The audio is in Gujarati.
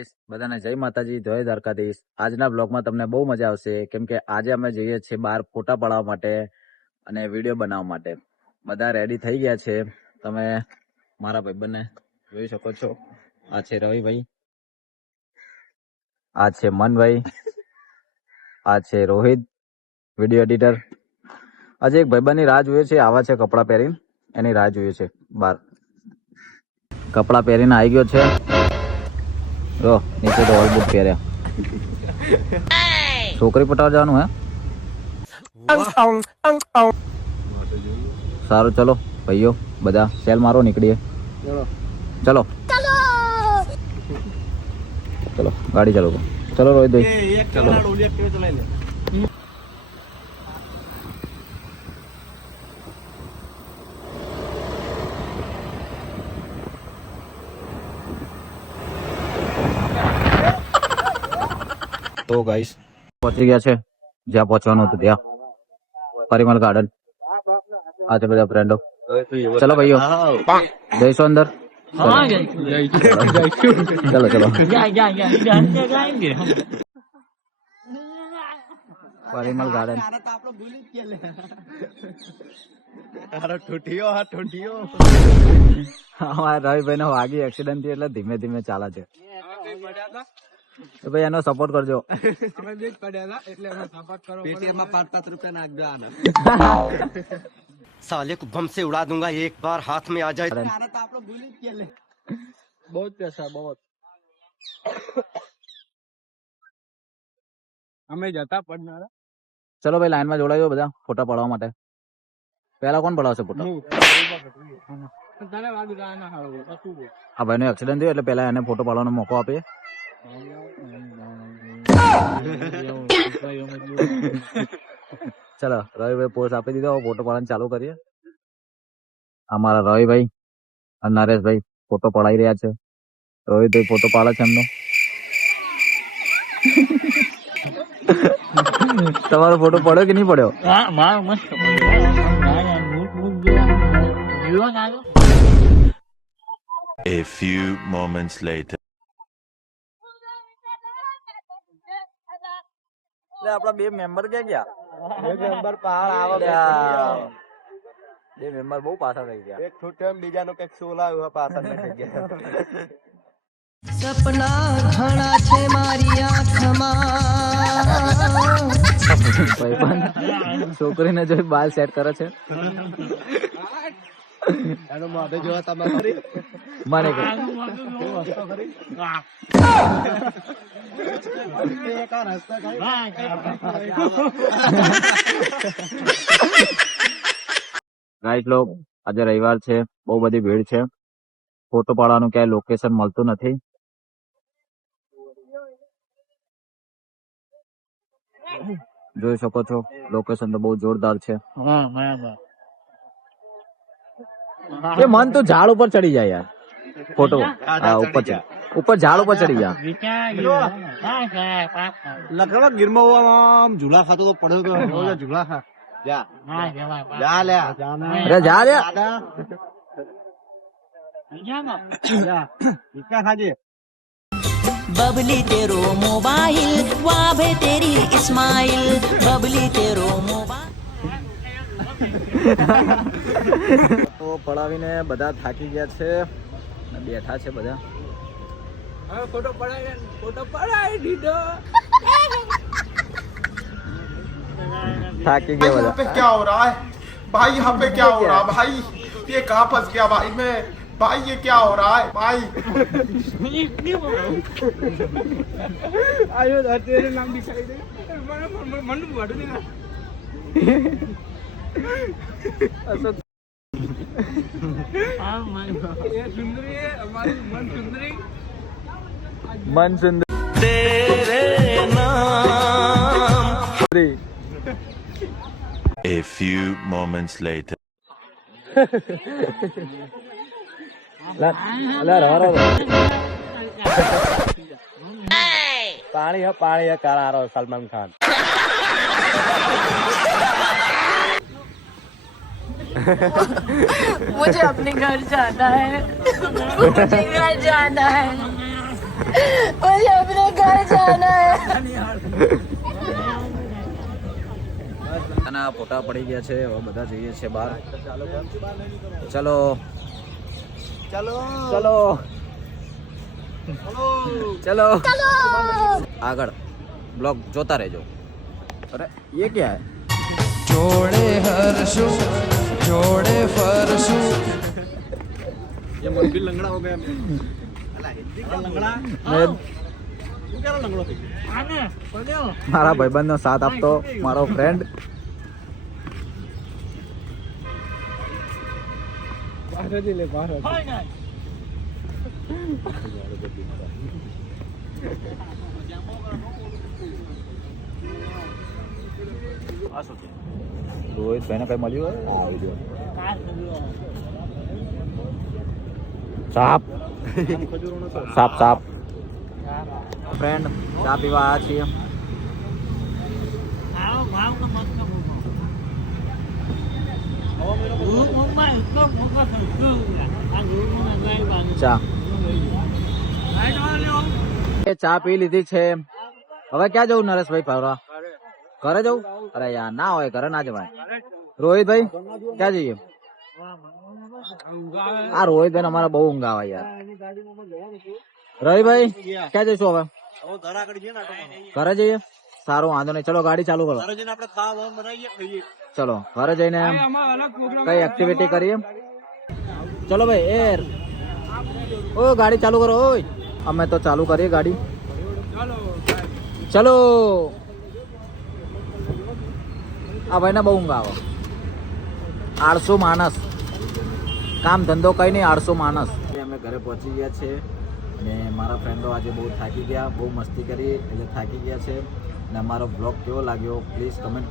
બધાને જય માતાજી, જય દ્વારકાધીશ। આજના બ્લોગમાં તમને બહુ મજા આવશે, કેમ કે આજે અમે જઈએ છીએ બહાર ફોટા પાડવા માટે અને વિડીયો બનાવવા માટે। બધા રેડી થઈ ગયા છે, તમે મારા ભાઈબંધને જોઈ શકો છો। આ છે રવિભાઈ, આ છે મનભાઈ, આ છે રોહિત વિડીયો એડિટર। આજે એક ભાઈબંધની રાહ જોઈએ છે, આવા છે કપડાં પહેરીને, એની રાહ જોઈએ છે। બહાર કપડાં પહેરીને આવી ગયો છે। જો નીચે તો ઓલ બુટ પહેર્યા। છોકરી પટાવા જવાનું હે? સારું ચલો ભાઈઓ, બધા સેલ મારો, નીકળીએ। ચલો ચલો ગાડી ચાલો, ચલો રોહિતભાઈ ચલો। તો ગાઈસ પહોંચી ગયા છે જ્યાં પહોંચવાનું હતું, ત્યાં પરિમલ ગાર્ડન। આ છે બધા ફ્રેન્ડો। ચલો ભાઈઓ જઈશું અંદર। ચલો ચલો પરિમલ ગાર્ડન। રવિભાઈ નો વાગી એક્સિડન્ટ થી, એટલે ધીમે ધીમે ચાલે છે। તો ભાઈ એનો સપોર્ટ કરજો। साले को बम से उड़ा दूंगा एक बार हाथ में आ जाए। बहुत पैसा, बहुत। અમે જતા પડનારા। ચલો ભાઈ લાઈન માં જોડાજો બધા ફોટા પાડવા માટે। પહેલા કોણ પડાવશે ફોટા? આ ભાઈ નો એક્સિડન્ટ થયો એટલે પહેલા એને ફોટો પાડવાનો મોકો આપીએ। ચલો રવિભાઈ પોઝ આપી દીધો, ફોટો પાડવાનું ચાલુ કરીએ। અમારા રવિભાઈ અને નરેશભાઈ ફોટો પડાવી રહ્યા છે। રોહિતભાઈ ફોટો પાડે છે એમનો। તમારો ફોટો પડ્યો કે નહીં પડ્યો? A few moments later. આપડા બે મેમ્બર ક્યાં ગયા? બે મેમ્બર બહુ પાછા થઈ ગયા। એક છૂટ્યો બીજાનો કઈક સોલા પાછળ નથી ગયા। સપના ઘણા છે મારી આંખમાં। છોકરીને જોઈ બાલ સેટ કરે છે। જોવા તમારે મને ગાઈસ લોગ, આજે રવિવાર છે, બહુ બધી ભીડ છે। ફોટો પાડવાનું ક્યાંય લોકેશન મળતું નથી। જોઈ શકો છો લોકેશન તો બહુ જોરદાર છે। એ મન તો ઝાડ ઉપર ચડી જાય યાર, ફોટો ઉપર ઝાડ ઉપર ચડી જા। લખવા ગીરમાં આમ ઝૂલા ખાતો તો પડ્યો તો ઝૂલા ખા જા જા લે અરે જા લે ઈકા ખાજે। बबली तेरो मोबाइल वाह भे तेरी इस्माइल। बबली तेरो मोबाइल। તો પડાવીને બધા થાકી ગયા છે, બેઠા છે બધા। ફોટો પડાવી દીધો। થાકી ગયા બધા। यहाँ पे क्या हो रहा है भाई? यहाँ पे क्या हो रहा है भाई? ये कहाँ फंस गया भाई मैं? भाई ये क्या हो रहा है भाई? आयो तेरे नाम दिखाई दे मन बढ़ देना। ये सुंदरी है हमारी मन सुंदरी। मन सुंदर तेरे नाम। A few moments later. पानी है काला रहा सलमान खान। मुझे अपने घर जाना है। मुझे घर जाना है। मुझे अपने घर जाना है આના ફોટા પડી ગયા છે, હવે બધા જઈએ છે બહાર. ચલો ચલો ચલો આગળ બ્લોગ જોતા રહેજો. અરે ये क्या है? જોડે હરશું જોડે ફરશું ये मन भी लंगड़ा हो गया मैं लंगड़ा મેં तू क्या लंगड़ो થઈ મારા ભાઈબંધનો સાથ આપતો મારો ફ્રેન્ડ. બહાર જ લે બહાર રોહિતભાઈને કઈ મળ્યું હોય? સાપ સાપ સાપ ફ્રેન્ડ ચા પીવા આવ્યા છીએ. ચા ચા પી લીધી છે. હવે ક્યાં જવું નરેશભાઈ ફરવા? ઘરે જવું? અરે યાર ના હોય, ઘરે ના જવાય. રોહિતભાઈ ક્યાં જઈએ? આ રોહિતભાઈ અમારે બહુ ઊંઘ આવે યાર. રવિભાઈ ક્યાં જઈશું હવે? ઘર આગળ જઈએ ને ઘરે જઈએ? સારું વાંધો નહીં, ચલો ગાડી ચાલુ કરો. ઘરે જઈને આપણે ખાવા બનાવીએ ખાઈએ. ચલો ઘરે જઈને કઈ એક્ટિવિટી કરીએ. ચલો ભાઈ એ ઓ ગાડી ચાલુ કરો. ઓય અમે તો ચાલુ કરીએ ગાડી. ચલો આ ભાઈને બહુ ઊંઘ આવે. 800 માણસ, કામ ધંધો કઈ નહીં, 800 માણસ. અમે ઘરે પહોંચી ગયા છે અને મારા ફ્રેન્ડો આજે બહુ થાકી ગયા, બહુ મસ્તી કરી એટલે થાકી ગયા છે. અને અમારો બ્લોગ કેવો લાગ્યો પ્લીઝ કમેન્ટ